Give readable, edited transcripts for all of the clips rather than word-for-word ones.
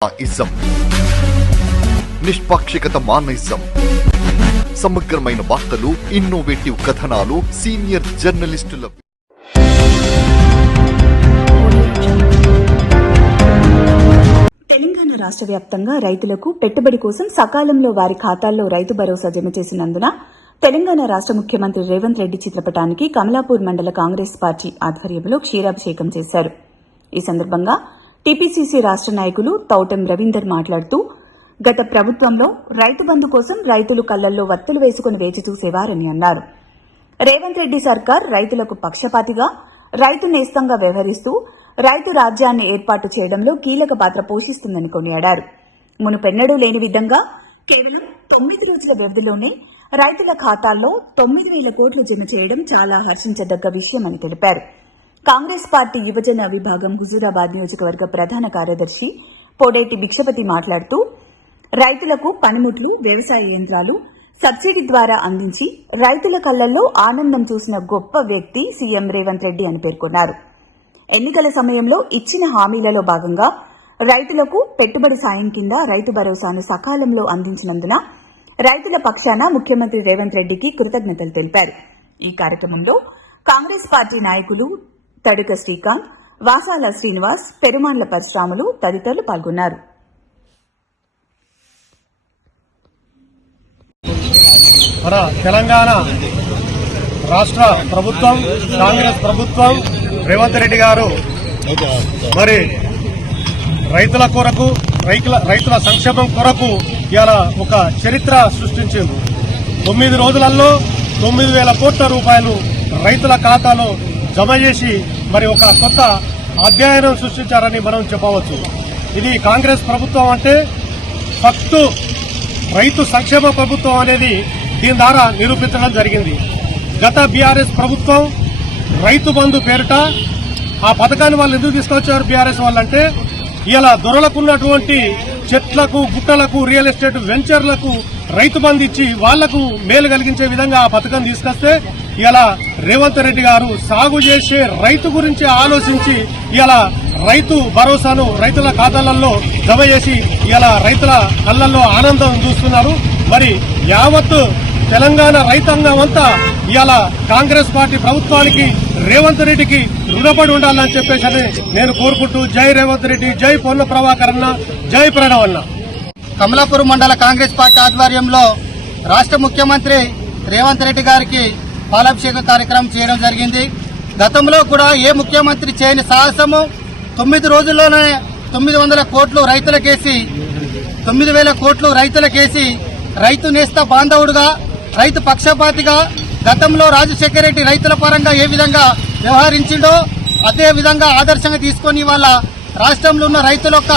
Ism నిష్పాక్షికత మానయిజం సమగ్రమైన వార్తలు, innovative కథనాలు, సీనియర్ జర్నలిస్టుల తెలంగాణ రాష్ట్ర వ్యాప్తంగా రైతులకు పెట్టుబడి కోసం సకాలంలో వారి ఖాతాల్లో రైతు భరోసా జమ చేసినందున తెలంగాణ రాష్ట్ర ముఖ్యమంత్రి రేవంత్ రెడ్డి చిత్రపటానికి కమలాపూర్ మండల కాంగ్రెస్ పార్టీ ఆధ్వర్యంలో క్షీరాభిషేకం చేశారు. ఈ సందర్భంగా టీపీసీసీ రాష్ట్ర నాయకులు తౌటం రవీందర్ మాట్లాడుతూ, గత ప్రభుత్వంలో రైతు బంధు కోసం రైతులు కళ్లల్లో వత్తులు వేసుకుని వేచి చూసేవారని అన్నారు. రేవంత్ రెడ్డి సర్కార్ రైతులకు పక్షపాతిగా, రైతు నేస్తంగా వ్యవహరిస్తూ రైతు రాజ్యాన్ని ఏర్పాటు చేయడంలో కీలక పాత్ర పోషిస్తుందని కొనియాడారు. మునుపెన్నడూ లేని విధంగా కేవలం 9 రోజుల వ్యవధిలోనే రైతుల ఖాతాల్లో 9,000 కోట్లు జమ చేయడం చాలా హర్షించదగ్గ విషయమని తెలిపారు. కాంగ్రెస్ పార్టీ యువజన విభాగం హుజూరాబాద్ నియోజకవర్గ ప్రధాన కార్యదర్శి పోడేటి భిక్షపతి మాట్లాడుతూ, రైతులకు పనిముట్లు, వ్యవసాయ యంత్రాలు సబ్సిడీ ద్వారా అందించి రైతుల కళ్లల్లో ఆనందం చూసిన గొప్ప వ్యక్తి సీఎం రేవంత్ రెడ్డి అని పేర్కొన్నారు. ఎన్నికల సమయంలో ఇచ్చిన హామీలలో భాగంగా రైతులకు పెట్టుబడి సాయం కింద రైతు భరోసాను సకాలంలో అందించినందున రైతుల పక్షాన ముఖ్యమంత్రి రేవంత్ రెడ్డికి కృతజ్ఞతలు తెలిపారు. ఈ కార్యక్రమంలో కాంగ్రెస్ పార్టీ నాయకులు తడుక శ్రీకాంత్, వాసాల శ్రీనివాస్, పెరుమాండ్ల పరశురాములు తదితరులు పాల్గొన్నారు. మన తెలంగాణ రాష్ట్ర ప్రభుత్వం, కాంగ్రెస్ ప్రభుత్వం, రేవంత్ రెడ్డి గారు మరి రైతుల కొరకు, రైతుల సంక్షేమం కొరకు ఇవాళ ఒక చరిత్ర సృష్టించింది. 9 రోజులలో 9,000 కోట్ల రూపాయలు రైతుల ఖాతాలో జమ చేసి మరి ఒక కొత్త అధ్యయనం సృష్టించారని మనం చెప్పవచ్చు. ఇది కాంగ్రెస్ ప్రభుత్వం అంటే ఫస్ట్ రైతు సంక్షేమ ప్రభుత్వం అనేది దీని ద్వారా నిరూపించడం జరిగింది. గత బీఆర్ఎస్ ప్రభుత్వం రైతు బంధు పేరిట ఆ పథకాన్ని వాళ్ళు ఎందుకు తీసుకొచ్చారు బీఆర్ఎస్ వాళ్ళంటే, ఇలా దొరలకున్నటువంటి చెట్లకు, గుట్టలకు, రియల్ ఎస్టేట్ వెంచర్లకు రైతు బంధు ఇచ్చి వాళ్లకు మేలు కలిగించే విధంగా ఆ పథకం తీసుకొస్తే ఇలా రేవంత్ రెడ్డి గారు సాగు చేసే రైతు గురించి ఆలోచించి ఇలా రైతు భరోసాను రైతుల ఖాతాలలో జమ చేసి ఇలా రైతుల కళ్లల్లో ఆనందం చూస్తున్నారు. మరి యావత్ తెలంగాణ రైతాంగం అంతా ఇలా కాంగ్రెస్ పార్టీ ప్రభుత్వానికి, రేవంత్ రెడ్డికి రుణపడి ఉండాలని చెప్పేసి నేను కోరుకుంటూ, జై రేవంత్ రెడ్డి, జై పొన్న ప్రభాకర్ అన్న, జై ప్రణవ్ అన్న. కమలాపూర్ మండల కాంగ్రెస్ పార్టీ ఆధ్వర్యంలో రాష్ట్ర ముఖ్యమంత్రి రేవంత్ రెడ్డి గారికి పాలాభిషేక కార్యక్రమం చేయడం జరిగింది. గతంలో కూడా ఏ ముఖ్యమంత్రి చేయని సాహసము 9 రోజుల్లోనే 900 కోట్లు రైతులకేసి, 9,000 కోట్లు రైతులకేసి రైతు నేస్త బాంధవుడుగా, రైతు పక్షపాతిగా గతంలో రాజశేఖర రెడ్డి రైతుల పరంగా ఏ విధంగా వ్యవహరించిండో అదే విధంగా ఆదర్శంగా తీసుకుని వాళ్ళ రాష్ట్రంలో ఉన్న రైతుల యొక్క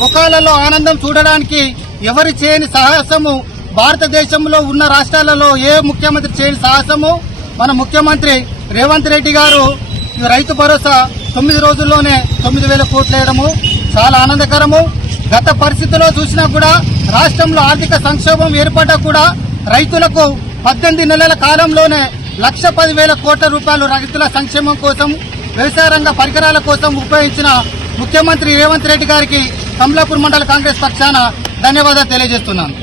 ముఖాలలో ఆనందం చూడడానికి ఎవరు చేయని సాహసము, భారతదేశంలో ఉన్న రాష్ట్రాలలో ఏ ముఖ్యమంత్రి చేయని సాహసము మన ముఖ్యమంత్రి రేవంత్ రెడ్డి గారు రైతు భరోసా 9 రోజుల్లోనే 9,000 కోట్లు వేయడము చాలా ఆనందకరము. గత పరిస్థితుల్లో చూసినా కూడా రాష్ట్రంలో ఆర్థిక సంక్షోభం ఏర్పడ్డా కూడా రైతులకు 18 నెలల కాలంలోనే 1,10,000 కోట్ల రూపాయలు రైతుల సంక్షేమం కోసం, వ్యవసాయ రంగ పరికరాల కోసం ఉపయోగించిన ముఖ్యమంత్రి రేవంత్ రెడ్డి గారికి కమలాపూర్ మండల కాంగ్రెస్ పక్షాన ధన్యవాదాలు తెలియజేస్తున్నాను.